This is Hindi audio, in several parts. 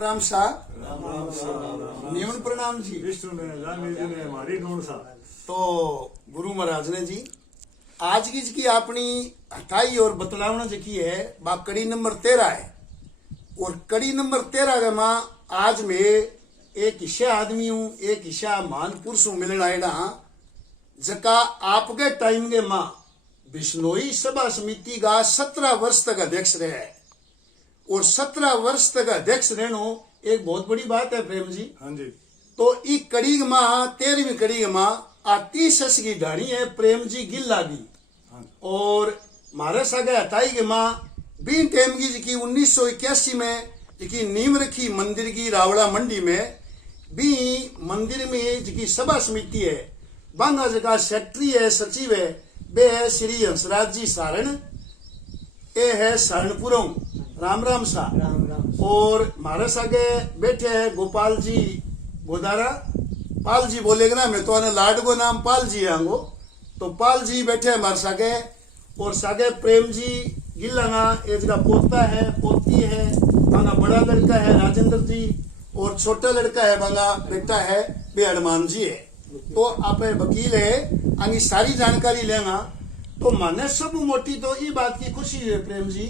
राम सा राम राम सा न्यून प्रणाम जी। विष्णु ने रामी जी ने हमारी ढूंढ सा। तो गुरु महाराज ने जी आज की अपनी हटाई और बतलावना जी है बा कड़ी नंबर 13 है। और कड़ी नंबर 13 के मां आज मैं एक हिस्सा आदमी हूं, एक हिस्सा महान पुरुष हूं मिलना आएगा जका आपके टाइम के मां बिश्नोई सभा समिति का 17 वर्ष तक अध्यक्ष रहे है। और 17 वर्ष तक अध्यक्ष रहना एक बहुत बड़ी बात है प्रेम जी। हाँ जी। तो ई कड़ी मां 13वीं कड़ी मां 30 की ढाणी है प्रेम जी गिल्ला की। हाँ। और मारे सागे हटाई के मां बीन टाइम की जी 1981 में जी नींव रखी मंदिर की रावड़ा मंडी में भी मंदिर में जी सभा समिति है बांगा जगह सेक्रेटरी है सचिव है वे है श्री हंसराज जी सारण ए है सारणपुरों राम राम सा। राम राम। और मारे सागे बैठे है गोपाल जी गोदारा पाल जी बोलेगा ना मैं तो आने लाड को नाम पाल जी है आंगो। तो पाल जी बैठे है हमारे सागे और सागे प्रेम जी गिल्लाना एज का पोता है पोती है बांगा बड़ा लड़का है राजेंद्र जी और छोटा लड़का है बांगा बेटा है बे हनुमान जी है। तो आप वकील है आनी सारी जानकारी लेगा। तो माने सब मोटी तो ये बात की खुशी है प्रेम जी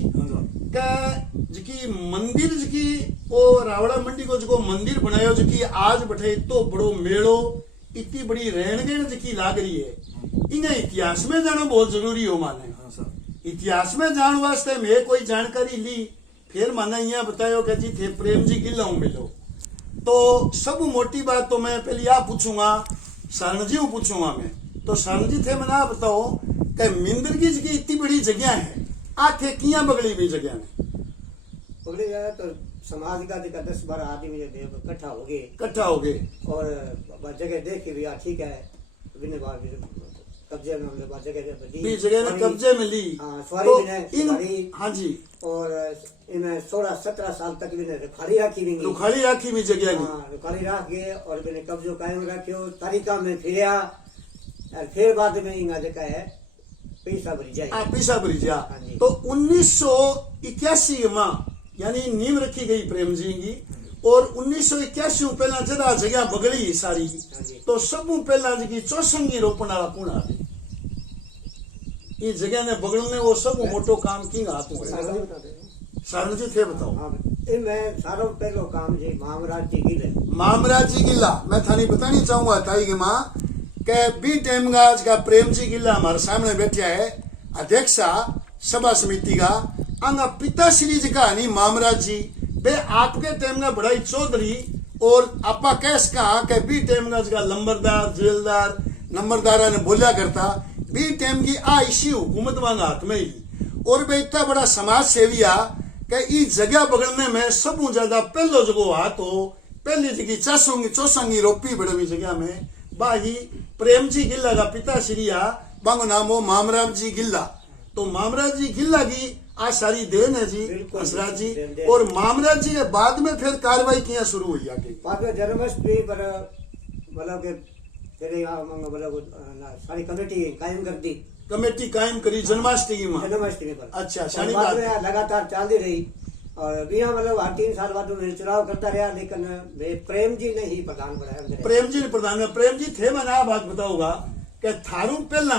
जी मंदिर जी वो रावड़ा मंडी को जो मंदिर बनायो जी आज बैठे तो बड़ो मेड़ो इतनी बड़ी रहनगहन जी लाग रही है इन्हें इतिहास में जाना बहुत जरूरी हो माने। हाँ सर। इतिहास में जान वास्ते मैं कोई जानकारी ली फिर माने यहाँ बतायो कि जी थे प्रेम जी गिल्ला मिलो। तो सब मोटी बात तो मैं पहले आप पूछूंगा शरण जी पूछूंगा मैं। तो शरण जी थे मैंने आप बताओ कि मिंदर की इतनी बड़ी जगह है आखे किया बगड़ी हुई जगह में पकड़े जाए तो समाज का 10-12 आदमी इकट्ठा हो गए और जगह देख के भी ठीक है कब्जे में जगह ने कब्जे में ली। हाँ तो हाँ जी। और इन्हें 16-17 साल तक भी रुखाड़ी राखी भी रुखाड़ी राखी भी जगह रुखाड़ी राख गए और मैंने कब्जो कायम रखियो तारीखा में फिर फिर बाद में इंगा जगह है पैसा भरी जाए। तो 1981 में यानी नींव रखी गई प्रेम जी की और 1981 पहला जरा जगह बगड़ी सारी तो सब पहला जी चौसंगी रोपण वाला पुणा ये जगह ने बगड़ने वो सब मोटो काम की हाथ में सारण जी थे बताओ। मैं सारो पहलो काम जी मामराज जी गिल्ला मैं थानी बतानी चाहूंगा ताई की माँ के बी टाइम का प्रेम जी गिल्ला हमारे सामने बैठा है अध्यक्षा सभा समिति का अंगा पिताश्री जी का नहीं मामराज जी बे आपके टाइम का बड़ाई चौधरी और आपा कैस कहा के बी टाइम का लंबरदार जेलदार नंबरदारा ने बोलिया करता बी टाइम की आ इसी हुकूमत वांगा हाथ में ही और बे इतना बड़ा समाज सेवी आ के ई जगह बगड़ने में सब ज्यादा पहलो जगह हाथ हो पहली जगह चौसंगी रोपी बड़ी जगह में बाही प्रेम जी गिल्ला का पिता श्री बांगो नाम हो मामराज जी गिल्ला। तो मामराज जी गिल्ला की आज सारी देन है जी हंसराज जी। और मामराज जी के बाद में फिर कार्रवाई किया शुरू हुई आगे बाद में जन्माष्टमी पर मतलब के तेरे सारी कमेटी कायम कर दी कमेटी कायम करी जन्माष्टमी पर। अच्छा शनि बाद में लगातार चलती रही और बिया मतलब 3 साल बाद में चुनाव करता रहा लेकिन प्रेम जी ने ही प्रधान बनाया। प्रेम जी ने प्रधान प्रेम जी थे मैं ना बात बताऊंगा कि थारू पहला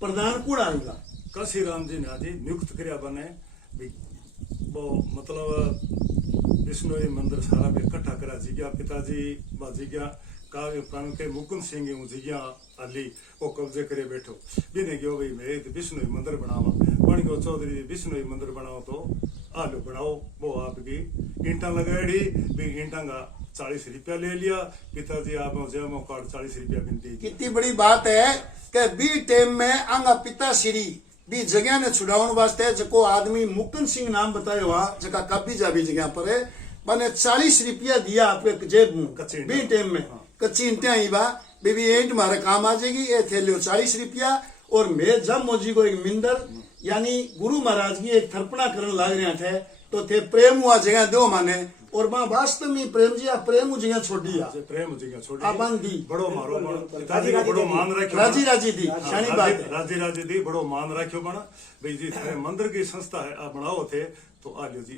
प्रधान कौन आएगा काशी राम जी ने आज नियुक्त करया बने वो मतलब विष्णु मंदिर सारा भी इकट्ठा करा जिग्या पिताजी जिग्या काव्य प्राण के मुकुंद सिंह जिग्या अली वो कब्जे करे बैठो बिने गयो भाई मैं विष्णु मंदिर बनावा बन गयो चौधरी विष्णु मंदिर बनाओ तो आलो बनाओ वो आपकी ईंटा लगाड़ी भी ईंटा का 40 रुपया ले लिया पिताजी आप जमा कार्ड 40 रुपया गिनती। कितनी बड़ी बात है कि बी टाइम में आंगा पिता श्री भी जगह ने छुड़ावन वास्ते जको आदमी मुकुंद सिंह नाम बतायो वहां जगह कापी जा भी जगह पर है मैंने 40 रुपया दिया आपके जेब में बी टाइम में कच्ची ईंटें आई बा बेबी एंट मारे काम आ जाएगी ये थे लियो 40 रुपया। और मैं जब मोजी को एक मिंदर यानी गुरु महाराज की एक थर्पणा करने लग रहे थे तो थे प्रेम हुआ जगह दो माने और मां वास्तव में प्रेम जी आप प्रेम जगह छोड़ दिया प्रेम जगह छोड़ अपन दी बड़ो मारो पिताजी को बड़ो मान रखियो राजी दी शानी बात राजी दी बड़ो मान रखियो बना भाई जी मंदिर की संस्था है आप बनाओ थे तो आ लियो जी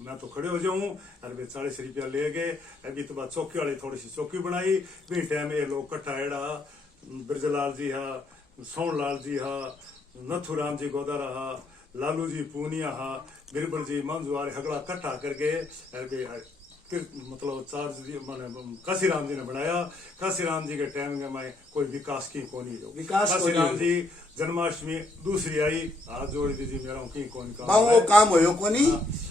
मैं तो खड़े हो जाऊं और वे 40 रुपया ले गए। अभी तो बात चौकी वाली थोड़ी सी चौकी बनाई भी टाइम ये लोग कट्ठा एड़ा ब्रजलाल जी हा, सोनलाल जी हा, नथुराम जी गोदारा हा, लालू जी पूनिया हा, बिरबल जी मंजुआर हगड़ा कट्ठा करके मतलब चार्ज माने काशीराम जी ने बनाया। काशीराम जी के टाइम में कोई विकास की कोनी हो। काशीराम जी जन्माष्टमी दूसरी आई हाथ जोड़ दीजिए मेरा की कोनी काम वो काम होयो कोनी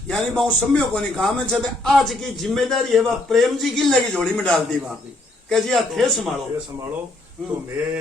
यानी बहु सम्यो कोनी काम है। जब आज की जिम्मेदारी है वह प्रेम जी की लगी जोड़ी में डाल दी वहां पे कह जी थे संभालो। तो मैं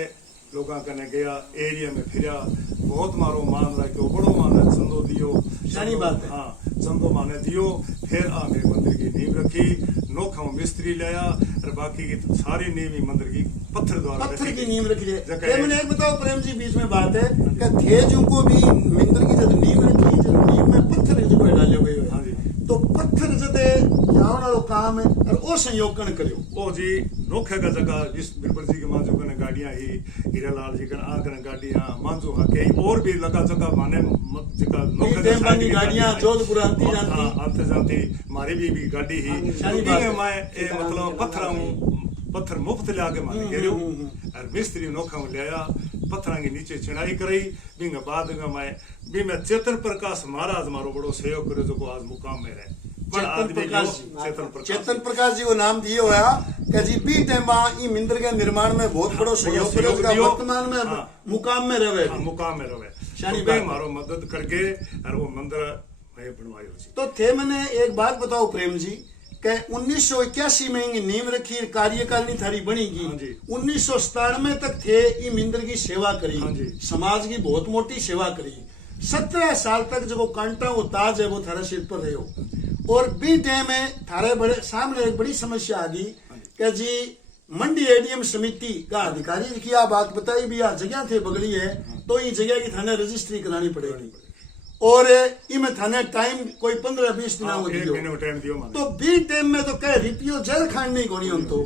लोगों कने गया एरिया में फिरा बहुत मारो मान रखो बड़ो माने चंदो दियो शानी बात है। हाँ चंदो माने दियो। फिर आने मंदिर की नींव रखी नोखा मिस्त्री लाया और बाकी की सारी नींव ही मंदिर की पत्थर द्वारा पत्थर की नींव रखी है। मैंने एक बताओ प्रेम जी बीच में बात है कि थे जो को भी मंदिर की जब नींव रखी जब नींव में पत्थर जो डाले हुए हाँ जी तो पत्थर जदे जावण वालो काम है और ओ संयोगन करियो ओ जी नोखे का जगह जिस बिरबल जी के मांझो कने गाड़ियां ही हीरालाल जी कने आ कने गाड़ियां मांझो हके और भी लगा जगह माने जगह नोखे का सारी गाड़ियां जोधपुर आती जाती मारी भी गाड़ी ही में मैं ए मतलब पत्थर मुफ्त ले आके माने घेरियो और मिस्त्री नोखा ले आया पत्थरां के नीचे चिनाई कराई बिंग बाद में मैं भी मैं चेतन प्रकाश महाराज मारो बड़ो सहयोग करे जो को आज मुकाम में रहे चेतन प्रकाश जी को नाम दिए हुआ कि जी बी टाइम ई मंदिर के निर्माण में बहुत बड़ो सहयोग करो वर्तमान में मुकाम में रहे शानी भाई मारो मदद करके और वो मंदिर मैं बनवायो जी। तो थे मैंने एक बात बताओ प्रेम जी कि 1981 में नींव रखी कार्यकारिणी थारी बनेगी 1997 तक थे ई मंदिर की सेवा करी समाज की बहुत मोटी सेवा करी 17 साल तक जो कांटा वो ताज है वो थारे सिर पर रहे हो और बी टाइम में थारे बड़े सामने एक बड़ी समस्या आ गई कि जी मंडी एडीएम समिति का अधिकारी की बात बताई भी आ जगह थे बगड़ी है तो ये जगह की थाने रजिस्ट्री करानी पड़ेगी और इमें थाने टाइम कोई 15-20 दिन दियो तो बी टाइम में तो कह रिपियो जेल खान नहीं कोनी हम तो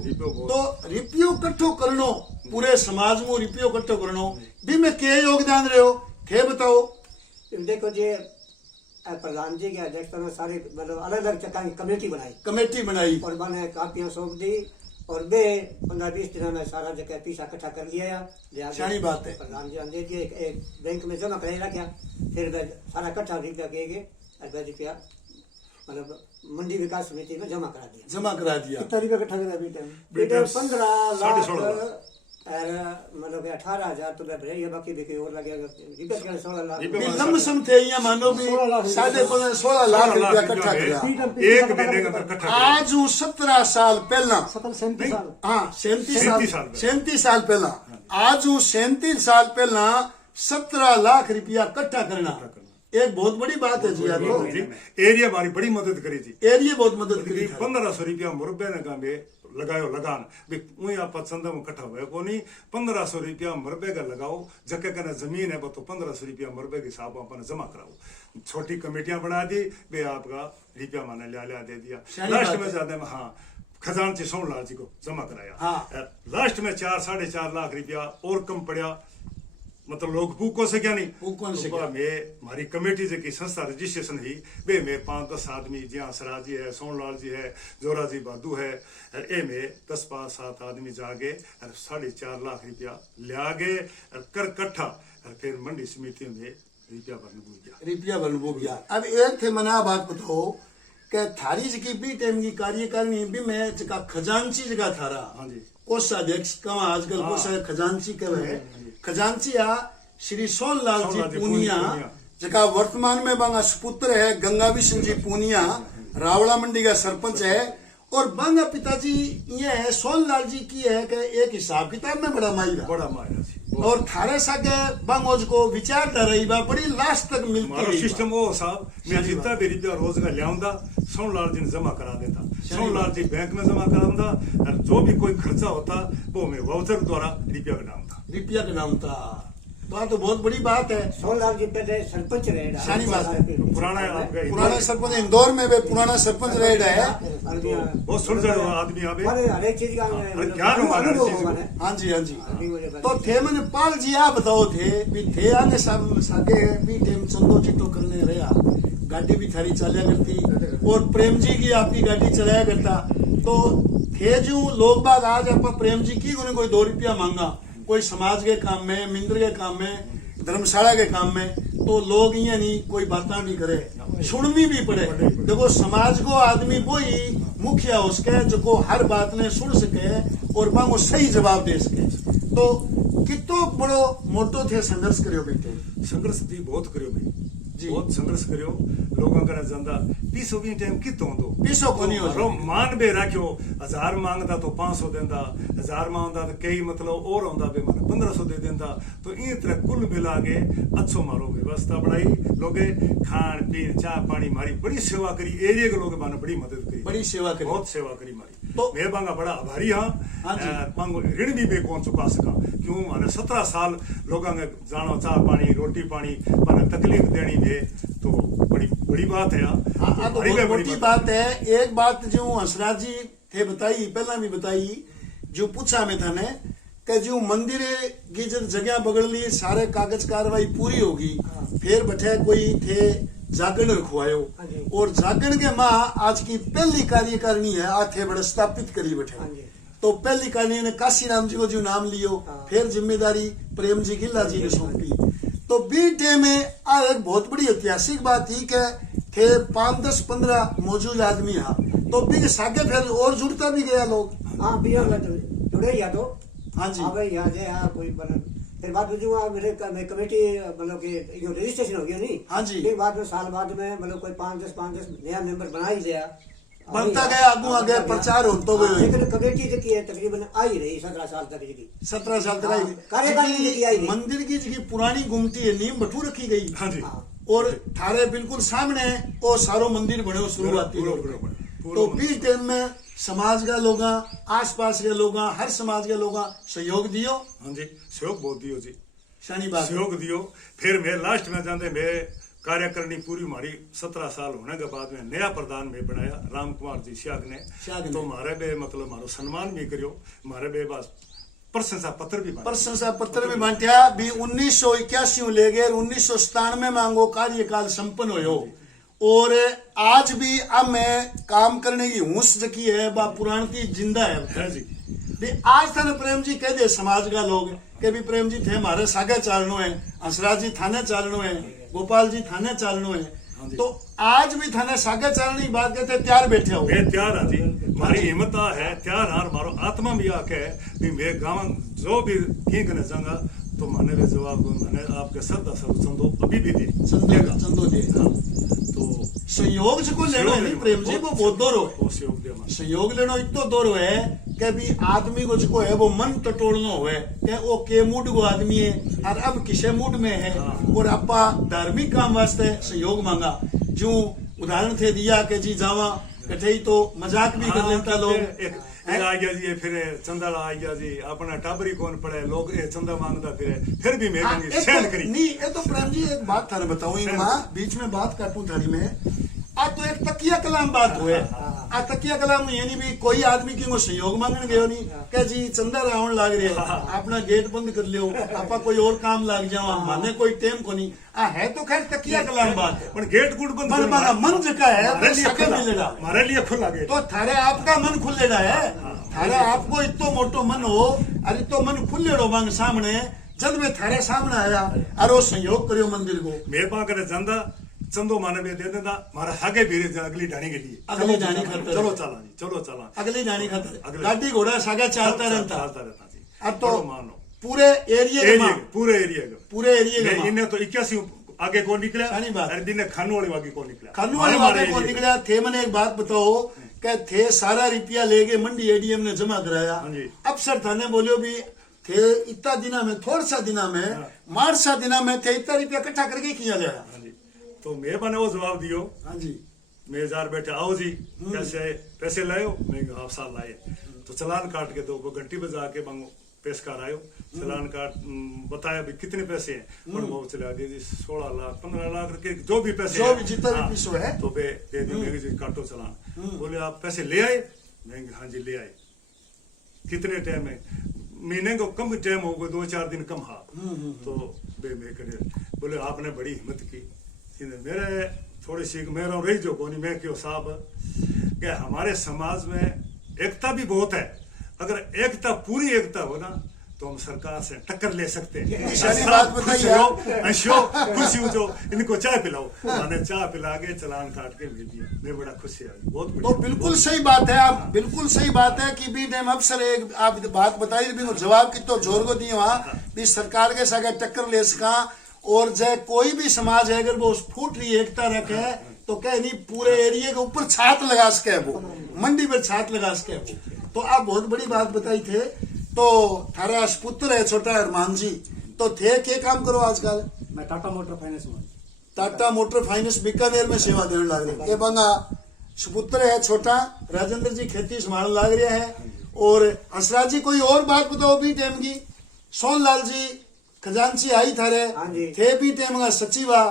रिपियो कट्ठो करनो पूरे समाज में रिपियो कट्ठो करनो भी में के योगदान रहे हो थे बताओ। देखो जी प्रधान जी के अध्यक्षता में सारे मतलब अलग अलग चक्का की कमेटी बनाई और मैंने कापियां सौंप दी और बे 15-20 दिन में सारा जगह पैसा इकट्ठा कर लिया। सही बात है। प्रधान जी आंदे जी एक बैंक में जमा कराई रखा फिर सारा इकट्ठा रुपया के रुपया मतलब मंडी विकास समिति में जमा करा दिया। कितना रुपया इकट्ठा करा 15 लाख और मतलब 18,000 तो भरे बाकी भी और लगेगा 16 लाख लमसम थे ये मानो भी 16.5 लाख रुपया इकट्ठा किया एक महीने का इकट्ठा। आज 17 साल पहला 37 साल पहला आज 37 साल पहला 17 लाख रुपया इकट्ठा करना एक बहुत बड़ी बात है जी। एरिया हमारी बड़ी मदद करी थी। एरिया बहुत मदद करी 1500 रुपया मुरब्बे ने काम लगायो लगान भी आप चंदा में इकट्ठा हुआ कोनी 1500 रुपया मरबे का लगाओ जगह का जमीन है वो तो 1500 रुपया मरबे के हिसाब अपने जमा कराओ। छोटी कमेटियां बना दी वे आपका रुपया माने लिया दे दिया। लास्ट में ज्यादा में हाँ खजानची सोनलाल जी को जमा कराया लास्ट में 4-4.5 लाख रुपया और कम पड़ा मतलब लोग पूको से क्या नहीं तो मैं हमारी कमेटी जी की संस्था रजिस्ट्रेशन ही वे में 5-10 आदमी जहाँ सराज जी है सोनलाल जी है जोरा जी बादू है ए में 10-5-7 आदमी जागे और 4.5 लाख रुपया लिया गए और कर कट्ठा और फिर मंडी समिति में रुपया बन गया। अब एक थे मना बात बताओ कि थारी जी की बी टाइम की कार्यकारिणी भी मैं जगह खजांची जगह थारा कोषाध्यक्ष कहा आजकल कोषा खजांची कहे खजांची श्री सोनलाल जी पूनिया जगह वर्तमान में बांगा सुपुत्र है गंगा विष्णु जी पूनिया रावला मंडी का सरपंच है और बांगा पिताजी ये है सोनलाल जी की है कि एक हिसाब किताब में बड़ा मायरा और थारे साके बांगोज को विचारता रही बा बड़ी लास्ट तक मिलती है सिस्टम वो साहब मैं जितना भी रुपया रोज का लियाऊंगा सोनलाल जी ने जमा करा देता सोनलाल जी बैंक में जमा कराऊंगा और जो भी कोई खर्चा होता वो मैं वाउचर द्वारा रुपया का नाम था तो बहुत बड़ी बात है। सोनलाल जी पहले सरपंच रहे सारी बात है पुराना सरपंच इंदौर में वे पुराना सरपंच रहे है बहुत सुलझा आदमी हर एक चीज का हाँ जी तो थे मैंने पाल जी आप बताओ थे भी थे आने साके भी टेम चंदो चिट्टो करने रहा गाड़ी भी थारी चालिया करती और प्रेम जी की आपकी गाड़ी चलाया करता। तो थे जो लोग बाग आज आप प्रेम जी की उन्हें कोई 2 रुपया मांगा, कोई समाज के काम में, मिंद्र के काम में, धर्मशाला के काम में, तो लोग ये नहीं कोई बातें भी करे, सुननी भी पड़े। देखो समाज को आदमी वो ही मुखिया हो सके जो को हर बात ने सुन सके और वो सही जवाब दे सके। तो कितो बड़ो मोटो थे संघर्ष करियो बेटे? संघर्ष भी बहुत करियो भाई जी। बहुत संघर्ष करियो। लोगों का जंदा पीसो भी टाइम कितो दो पीसो कोनी हो रो मान बे रखियो। 1000 मांगदा तो 500 देंदा, 1000 मांगदा तो कई मतलब और होंदा बे माने 1500 दे देंदा। तो इन तरह कुल मिला के अच्छो मारो व्यवस्था बनाई। लोगे खान पीन चाय पानी मारी बड़ी सेवा करी। एरिया के लोग माने बड़ी मदद करी, बड़ी सेवा करी, बहुत सेवा करी मारी। तो मैं बांगा बड़ा आभारी हाँ। मांगो ऋण भी बे कौन चुका सका क्यों माने 17 साल लोगों ने जानो चाय पानी रोटी पानी माने तकलीफ देनी है तो बड़ी बड़ी बात है। हाँ, तो बहुत बड़ी बात है। एक बात जो हंसराज जी थे बताई, पहला भी बताई, जो पूछा मैं थाने कि जो मंदिर की जब जगह बगड़ ली सारे कागज कार्रवाई पूरी होगी, फिर बैठे कोई थे जागरण रखवायो और जागरण के माँ आज की पहली कार्यकारिणी है आथे बड़े स्थापित करी बैठे। तो पहली कारिणी ने काशीराम जी को जो नाम लियो, फिर जिम्मेदारी प्रेम जी गिल्ला जी ने सौंपी। तो बीटे में आ एक बहुत बड़ी ऐतिहासिक बात ही के थे 5, 10, 15 मौजूद आदमी हा। तो भी सागे फिर और जुड़ता भी गया लोग। हाँ भी जुड़े या तो हाँ जी हाँ भाई यहाँ जे हाँ कोई फिर बाद में जो मेरे कमेटी मतलब कि रजिस्ट्रेशन हो गया नहीं। हाँ जी। फिर बाद में साल बाद में मतलब कोई 5-10 नया मेंबर बना ही दिया, बनता गया आगू आगे प्रचार हो तो लेकिन कमेटी जो की है तकरीबन आई रही 17 साल तक जी 17 साल तक आई कार्यकारिणी जी आई रही। मंदिर की जी पुरानी गुमटी है नीम बठू रखी गई। हाँ जी। और थारे बिल्कुल सामने वो सारो मंदिर बने शुरुआती। तो भी टाइम में समाज का लोग आसपास के लोग हर समाज के लोग सहयोग दियो। हाँ जी सहयोग बहुत दियो जी, शानी बात सहयोग दियो। फिर मैं लास्ट में जाते मैं कार्यकारिणी पूरी हमारी 17 साल होने के बाद में नया प्रधान में बनाया राम कुमार जी श्याग ने। तो हमारे बे मतलब हमारो सम्मान भी करियो, हमारे बे बस प्रशंसा पत्र भी बांटिया भी 1981 ले गए 1997 में आंगो कार्यकाल संपन्न हो। और आज भी अब मैं काम करने की हुंस जकी है बा पुराण की जिंदा है जी। भी आज थाने प्रेम जी कह दे समाज का लोग के भी प्रेम जी थे हमारे सागे चालनो है, हंसराज जी थाने चालनो है, गोपाल जी थाने चालनो है। तो आज भी थाने सागे चालने की बात कहते तैयार बैठे हो? मैं तैयार हाँ जी, हमारी हिम्मत है तैयार हार मारो आत्मा भी आके भी मैं गाँव जो भी की करने जाऊंगा तो मैंने भी जवाब मैंने आपके श्रद्धा सब चंदो अभी भी दे चंदो दे। हाँ। तो सहयोग को लेना नहीं प्रेम जी को बहुत दूर हो, सहयोग लेना इतना दूर है कि भी आदमी को जो है वो मन टटोलना हो कि वो के मूड को आदमी है और अब किसे मूड में है। और आपा धार्मिक काम वास्ते सहयोग मांगा जो उदाहरण थे दिया कि जी जावा कठे तो मजाक भी कर लेता लोग आ गया जी फिर चंदा आ गया जी अपना टाबरी कौन पड़े लोग चंदा मांगता फिर भी मैं सहन करी नहीं। ये तो प्रेम जी एक बात थाने बताऊं मां बीच में बात काटूं थारी में आ तो एक तकिया कलाम बात हुए। आ तकिया कलाम यानी भी कोई आदमी की वो सहयोग मांगने गयो नहीं क्या जी चंदा रावण लाग रहे अपना गेट बंद कर लियो आपा कोई और काम लाग जाओ माने कोई टेम को नहीं आ है तो खैर तकिया कलाम बात है। पर गेट गुट बंद मन जका है हमारे लिए खुला गेट तो थारे आपका मन खुलेगा है। थारे आपको इतो मोटो मन हो और इतो मन खुलेड़ो मांग सामने जब मैं थारे सामने आया और वो सहयोग करियो मंदिर को मेरे पा करे चंदा चंदो माने दे देता मारा आगे भी अगली डाणी के लिए अगली डाणी खातर चलो चला जी चलो चला अगली डाणी खातर गाड़ी घोड़ा सागा चलता रहता जी। अब तो मानो पूरे एरिया पूरे एरिया इन्हें तो 81 आगे कौन निकला और दिन खानू वाले आगे कौन निकला खानू वाले आगे कौन निकला थे। मैंने एक बात बताओ कि थे सारा रुपया लेके मंडी एडीएम ने जमा कराया। अफसर थाने बोलियो भी थे इतना दिना में थोड़ा सा दिना में मार्च सा दिना में थे इतना रुपया इकट्ठा करके किया जाया। तो मैं बने वो जवाब दियो। हाँ जी मैं जार बैठे आओ जी पैसे लायो मैं हाफ साल लाए तो चलान काट के दो घंटी बजा के मांगो पेशकार आयो चलान काट बताया भी कितने पैसे हैं और वो चला दिए जी 16 लाख 15 लाख के जो भी पैसे जो भी जितना भी पैसा है तो पे दे दियो जी काटो चलान। बोले आप पैसे ले आए मैं हाँ जी ले आए। कितने टाइम में महीने को कम टाइम हो गए 2-4 दिन कम हा तो बे मैं करे बोले आपने बड़ी हिम्मत की मेरे थोड़ी सी मैं रही जो कोनी मैं क्यों साहब कि हमारे समाज में एकता भी बहुत है। अगर एकता पूरी एकता हो ना तो हम सरकार से टक्कर ले सकते हैं। सारी बात बताइए खुशी हो जो इनको चाय पिलाओ, मैंने चाय पिला के चलान काट के भेज दिया, मैं बड़ा खुश है, बहुत तो बिल्कुल सही बात है। आप बिल्कुल सही बात है कि बी टाइम अफसर एक आप बात बताई भी जवाब की तो जोर को दिए वहां भी सरकार के साथ टक्कर ले सका। और जय कोई भी समाज है अगर वो फूट रही एकता रखे तो कह नहीं पूरे एरिया के ऊपर छात लगा सके, वो मंडी पर छात लगा सके वो। तो आप बहुत बड़ी बात बताई थे। तो थारा पुत्र है छोटा अरमान जी, तो थे क्या काम करो आजकल? मैं टाटा मोटर फाइनेंस में। टाटा मोटर फाइनेंस बीकानेर में सेवा देने लग रहे ये बंगा सुपुत्र है छोटा राजेंद्र जी खेती संभालने लग रहा है। और हंसराज जी कोई और बात बताओ भी टाइम की? सोनलाल जी खजांची आई थारे थे भी टाइम का सचिवा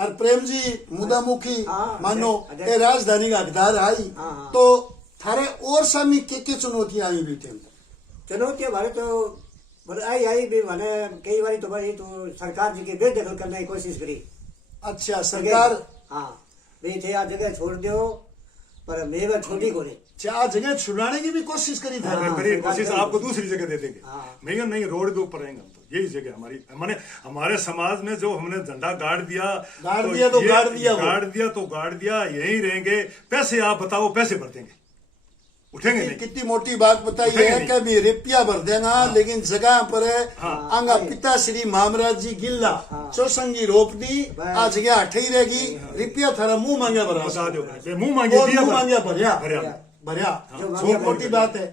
और प्रेम जी मुदामुखी मानो ये राजधानी का हकदार आई। तो थारे और सामी के चुनौतियां आई भी टाइम? चुनौतियां भारे तो आई भी मैंने कई बार तो भाई तो सरकार जी की बेदखल करने की कोशिश करी। अच्छा सरकार हाँ भाई थे आ जगह छोड़ दो पर मैं छोटी को नहीं चार जगह छुड़ाने की भी कोशिश करी था। कोशिश आपको दूसरी जगह दे देंगे, नहीं रोड के ऊपर रहेंगे हम तो यही जगह हमारी मैंने हमारे समाज में जो हमने झंडा गाड़ दिया तो गाड़ दिया यही रहेंगे। पैसे आप बताओ पैसे भर देंगे, उठेंगे नहीं। कितनी मोटी बात बताई है कि भी रुपया भर देगा लेकिन जगह पर आंगा पिता श्री मामराज जी गिल्ला चौसंगी रोप दी आ जगह हटे ही रहेगी। रुपया थारा मुंह मांगे भरा मुंह मांगे भरिया बहुत मोटी बात है।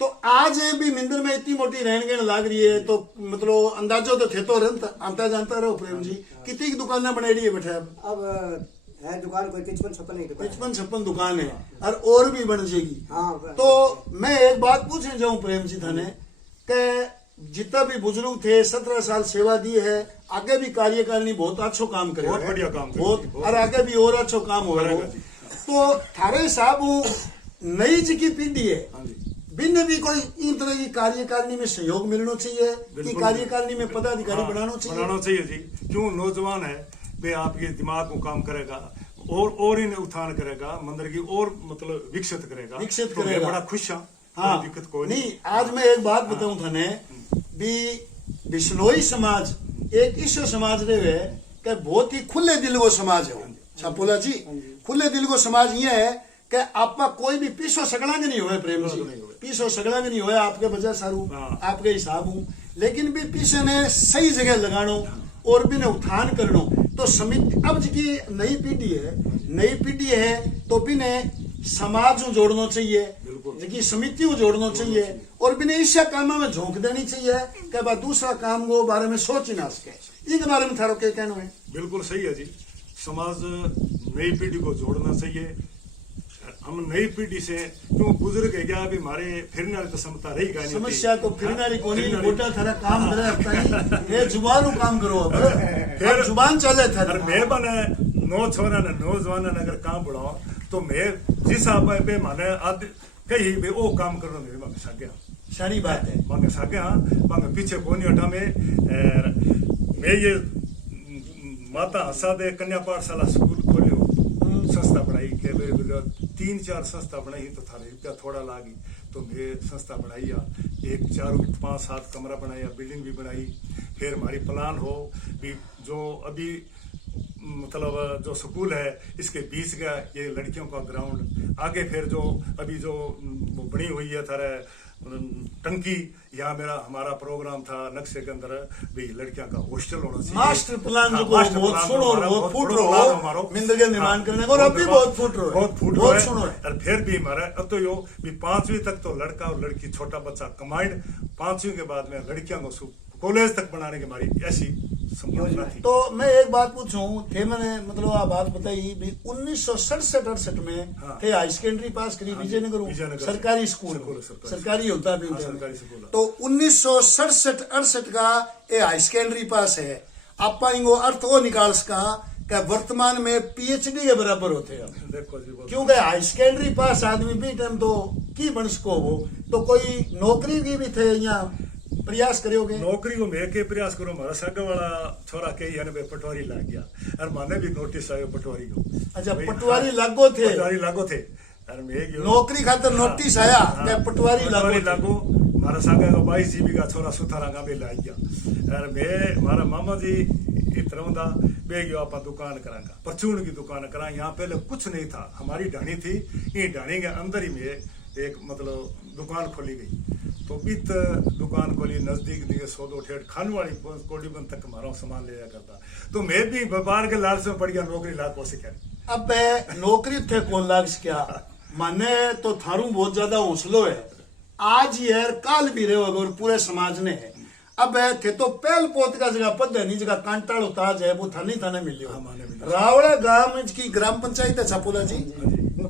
तो आज भी मिंदर में इतनी मोटी रहन गहन लाग रही है तो मतलब अंदाजो तो थे तो आता जानता रहो प्रेम जी कितनी दुकानें बनाई है बैठे अब है दुकान कोई 55-56 दुकान है और भी बन जाएगी। तो मैं एक बात पूछने जाऊं प्रेम जी थाने के जितना भी बुजुर्ग थे 17 साल सेवा दी है आगे भी कार्यकारिणी बहुत अच्छो काम करे, बहुत बढ़िया काम बहुत और आगे भी और अच्छो काम हो रहा है। तो थारे साहब नई जी की पीढ़ी है बिन भी कोई इन तरह की कार्यकारिणी में सहयोग मिलना चाहिए कि कार्यकारिणी में पदाधिकारी बनाना चाहिए जी। क्यों नौजवान है वे आपके दिमाग को काम करेगा और इन्हें उत्थान करेगा मंदिर की और मतलब विकसित करेगा बड़ा खुश हूँ। हाँ दिक्कत कोई नहीं। आज मैं एक बात बताऊं थाने भी बिश्नोई समाज एक ईश्वर समाज रहे कि बहुत ही खुले दिल को समाज है छापोला जी। खुले दिल को समाज ये है कि आपका कोई भी पीछो सगड़ांगे नहीं हुए प्रेम जी, पीछो सगड़ांगे नहीं हुए आपके वजह सारू आपके हिसाब हूँ लेकिन भी पीछे ने सही जगह लगानो और भी ने उत्थान करनो। तो समिति अब जी नई पीढ़ी है तो भी ने समाज को जोड़ना चाहिए जी समिति को जोड़ना चाहिए और भी ने इस काम में झोंक देनी चाहिए कि भाई दूसरा काम को बारे में सोच ही ना सके। इसके बारे में थारो क्या कहना है? बिल्कुल सही है जी। समाज नई पीढ़ी को जोड़ना चाहिए। हम नई पीढ़ी से क्यों बुजुर्ग है क्या अभी हमारे फिरने वाली तो क्षमता रही का समस्या तो फिरने वाली कोनी मोटा थारा काम करे अपना ये जुबान काम करो फिर जुबान चले था। मैं बने नौजवान अगर काम बढ़ाओ तो मैं जिस आप पे माने आदि कहीं भी वो काम करना मेरे मांगे सागे सारी बात है मांगे सागे मांगे पीछे कोनी हटा में मैं ये माता हंसा दे कन्या पाठशाला स्कूल खोलियो संस्था बनाई के 3-4 संस्था बनाई तो थारे रुपया थोड़ा लागी तो मैं संस्था बनाई एक 4-5-7 कमरा बनाया बिल्डिंग भी बनाई। फिर हमारी प्लान हो भी जो अभी मतलब जो स्कूल है इसके बीच का ये लड़कियों का ग्राउंड आगे फिर जो अभी जो बनी हुई है थारे टंकी यहाँ हमारा प्रोग्राम था नक्शे के अंदर भी लड़कियां का हॉस्टल होना चाहिए। मास्टर प्लान जो बहुत सुनो और बहुत फुट रहो मिंदर के निर्माण करने को और अभी बहुत फुट रहो और फिर भी हमारा अब तो यो भी 5वीं तक तो लड़का और लड़की छोटा बच्चा कमांड 5वीं के बाद में लड़कियों को कॉलेज तक बनाने की हमारी ऐसी संभावना थी। तो मैं एक बात पूछूं थे मैंने मतलब आप बात बताई भी 1967-68 में थे हाई सेकेंडरी पास करी विजयनगर सरकारी स्कूल सरकारी होता भी तो 1967-68 का ये हाई सेकेंडरी पास है। आप इनको अर्थ वो निकाल सका कि वर्तमान में पीएचडी के बराबर होते हैं क्योंकि हाई सेकेंडरी पास आदमी भी टाइम तो की बन सको वो तो कोई नौकरी की भी थे यहाँ प्रयास करोगे? नौकरी को मैं के प्रयास करो, मारा सागा वाला छोरा के यानी भाई पटवारी लाग गया और माने भी नोटिस आयो पटवारी को। अच्छा, पटवारी लागो थे? पटवारी लागो थे और मैं गयो नौकरी खातर नोटिस आया के पटवारी लागो। मारा सागा का 22 जीबी का छोरा सुथारा में लाग गया और मैं मारा मामा जी इतना हुंदा बे गयो आप दुकान करांगा, परचून की दुकान करा। यहाँ पहले कुछ नहीं था, हमारी ढाणी थी, ये ढाणी के अंदर ही में एक मतलब दुकान खोली गई। तो बीत दुकान खोली नजदीक दिखे 100-2 ठेठ खान वाली कोडीबन तक हमारा सामान ले जाया करता। तो मैं भी व्यापार के लालच में पड़ गया, नौकरी लाग को सीखा। अब नौकरी थे कौन लाग क्या माने तो थारू बहुत ज्यादा हौसलो है, आज यार काल भी रहे और पूरे समाज ने है। अब थे तो पहल पोत का जगह पद नहीं जगह कांटाड़ो ताज है वो थाने मिलियो। रावड़ा गांव की ग्राम पंचायत है छापोला जी,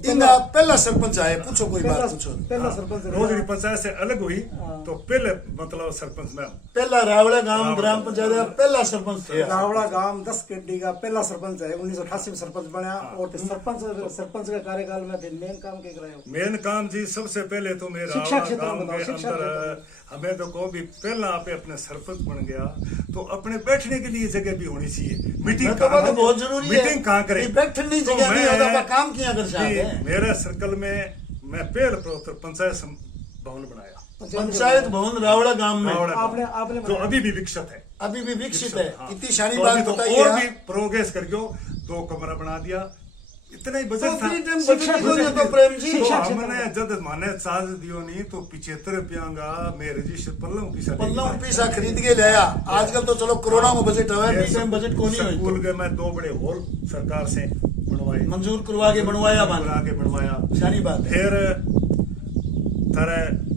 इनका पहला सरपंच आए, पूछो कोई बात पूछो। पहला सरपंच रोजरी पंचायत से अलग हुई तो पहले मतलब सरपंच में पहला रावड़ा गांव ग्राम पंचायत का पहला सरपंच थे। रावड़ा गांव 10 केडी का पहला सरपंच है, 1988 में सरपंच बना। और सरपंच का कार्यकाल में मेन काम क्या कराया? मेन काम जी सबसे पहले तो मैं शिक्षा रावड़ा क्षेत्र गांव में के शिक्षा अंदर हमें तो को भी पहला आप अपने सरपंच बन गया तो अपने बैठने के लिए जगह भी होनी चाहिए। मीटिंग तो बहुत जरूरी है, मीटिंग कहाँ करें, बैठने तो जगह नहीं मैं- होता, काम किया कर सकते हैं। मेरे सर्कल में मैं पहले प्रोत्तर पंचायत भवन बनाया, पंचायत भवन रावड़ा गांव में रावड़ा गांव, आपने जो अभी भी विकसित है, अभी भी विकसित है। हाँ। इतनी शानी तो बात अभी तो बताइए और आप। भी प्रोग्रेस करके 2 कमरा बना दिया, इतना ही तो बजट था। फ्री टाइम बजट ही कोनी तो प्रेम जी। तो हमने जब माने चार्ज दियो नहीं तो 75 रुपया का मैं रजिस्टर पल्लव पैसा खरीद के लाया। आजकल तो चलो कोरोना में बजट हवा, फ्री टाइम बजट को नहीं स्कूल हुई के मैं 2 बड़े हॉल सरकार से बनवाए, मंजूर करवा के बनवाया बना के बनवाया। शानी बात है। फिर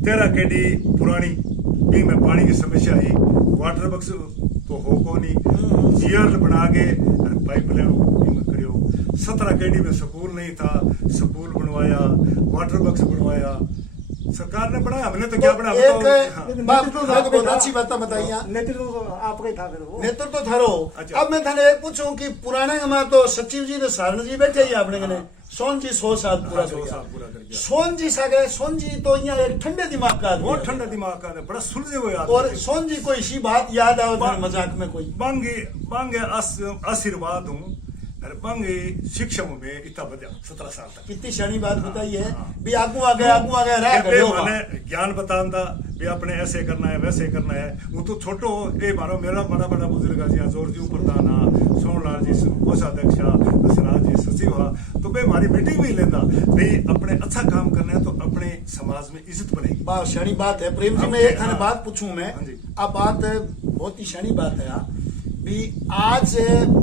13 केडी पुरानी भी में पानी की समस्या आई, वाटर बक्स तो हो को नहीं, जीआर बना के पाइपलाइन में करियो। 17 केडी में स्कूल नहीं था, स्कूल बनवाया, वाटर बक्स बनवाया, सरकार ने बनाया, हमने तो क्या बनाया एक बताओ। बात बहुत अच्छी बात बताइए। नेतृत्व तो आपका ही था फिर वो। नेतृत्व तो थारो। अच्छा। अब मैं थाने एक पूछूं कि पुराने में तो सचिव जी ने सारण जी बैठे ही आपने कने सोन जी 100 साल पूरा कर 100 गया। साल पूरा कर गया। सोन जी सागे सोन जी तो यहाँ एक ठंडे दिमाग का आदमी बहुत है। ठंडा दिमाग का है, बड़ा सुलझे हुए आदमी और थे। सोन जी कोई सी बात याद आओ थाने मजाक में कोई? बांगे आशीर्वाद हूँ अरे बांगे शिक्षा में इतना बढ़िया 17 साल तक। कितनी शानी बात बताई है हाँ। भी आगू आ गया रह कहते गयो मैंने ज्ञान बताता भी अपने ऐसे करना है वैसे करना है। वो तो छोटो ए मारो मेरा बड़ा बड़ा बुजुर्ग जी जोर जी प्रधान सोमलाल जी कोषाध्यक्ष दशराज जी सचिव तो भाई हमारी मीटिंग में ही लेता भाई अपने अच्छा काम करना है तो अपने समाज में इज्जत बनेगी। बहुत शानी बात है प्रेम जी। मैं एक थाने बात पूछूं मैं, हाँ जी। अब बात बहुत ही शानी बात है भी आज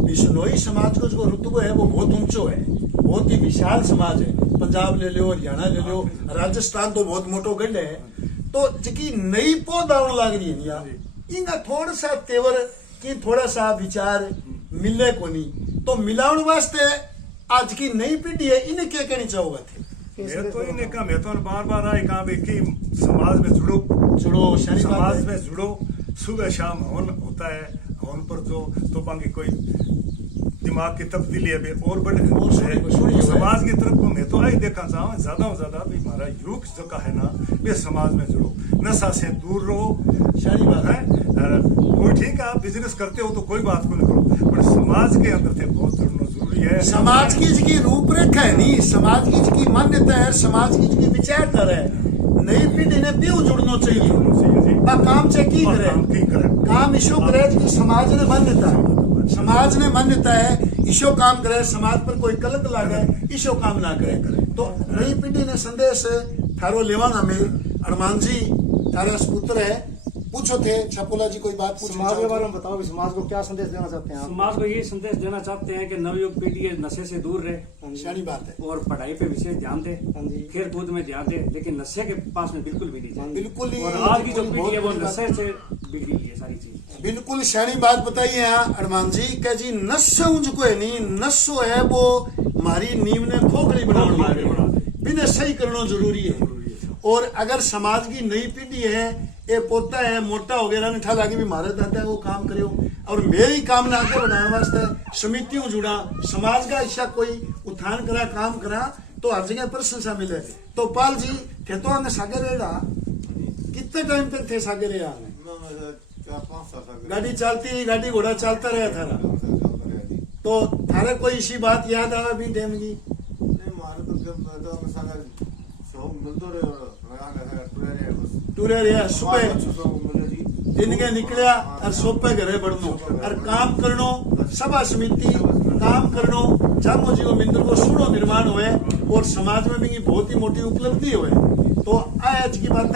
बिश्नोई समाज को जो रुतबा है वो बहुत ऊंचो है, बहुत ही विशाल समाज है। पंजाब ले लो, हरियाणा ले लो, राजस्थान तो बहुत मोटो गढ़ है। तो जी नई पौध आने लग रही है ना, इनका थोड़ा सा तेवर की थोड़ा सा विचार मिले को नहीं, तो मिलावन वास्ते आज की नई पीढ़ी है इन्हें क्या कहनी चाहोगा थे? मैं तो इन्हें कहा मैं तो बार बार आई कहा भाई कि समाज में जुड़ो शानी बात समाज है। में जुड़ो। सुबह शाम हवन होता है, हवन पर जो तो बाकी कोई दिमाग की तब्दीली है भी और बड़े और सुनी है। समाज की तरफ को मैं तो आई देखा चाहूँ ज्यादा से ज्यादा भी हमारा युग जो का है ना वे समाज में जुड़ो, नशा से दूर रहो। शानी बात है। कोई ठीक है आप बिजनेस करते हो तो कोई बात को नहीं करो, पर समाज के अंदर से बहुत जुड़ना जरूरी है। समाज की जिसकी रूपरेखा है नहीं, समाज की जिसकी मान्यता है, समाज की जिसकी विचारधारा है, नई पीढ़ी ने भी जुड़ना चाहिए। बा काम से की करे काम ईशो करे कि समाज ने मान्यता है, समाज ने मान्यता है ईशो काम करे, समाज पर कोई कलंक लागे ईशो काम ना करे। तो नई पीढ़ी ने संदेश थारो लेवाना में हनुमान जी थारा पुत्र है, पूछो थे छपोला जी कोई बात पूछो। समाज के बारे में बताओ, समाज को क्या संदेश देना चाहते हैं आप? समाज को ये संदेश देना चाहते हैं कि नवयुग पीढ़ी नशे से दूर रहे, शानी बात है। और पढ़ाई पे विशेष ध्यान दे, हाँ जी। खेल कूद में ध्यान दे, लेकिन नशे के पास में बिल्कुल भी नहीं जाए। बिल्कुल ही। और आज की जो बहुत पीढ़ी है वो बड़ी बात। नशे से बिगड़ी हुई है सारी चीज। बिल्कुल शानी बात बताइए यहाँ हनुमान जी कह जी नशो जो है नहीं, नशो है वो हमारी नींव ने खोखली बना बिना सही करना जरूरी है। और अगर समाज की नई पीढ़ी है ये पोता है मोटा हो गया ठा लागे भी मारे दादा वो काम करियो, और मेरी काम ना आगे बढ़ाने वास्ते समितियों जुड़ा, समाज का ऐसा कोई उत्थान करा काम करा तो हर जगह प्रशंसा मिले। तो पाल जी थे तो आने सागे रेड़ा कितने टाइम तक थे सागे रे आने? गाड़ी चलती, गाड़ी घोड़ा चलता रहा थारा। तो थारे कोई इसी बात याद आवे भी टाइम की? टूरे रहा सुबह दिन के निकलिया और सोपे घरे बढ़नो और काम करनो, सभा समिति काम करनो, जामो जी को मिंदर को सुनो निर्माण हुए और समाज में भी बहुत ही मोटी उपलब्धि हुए। तो आज की बात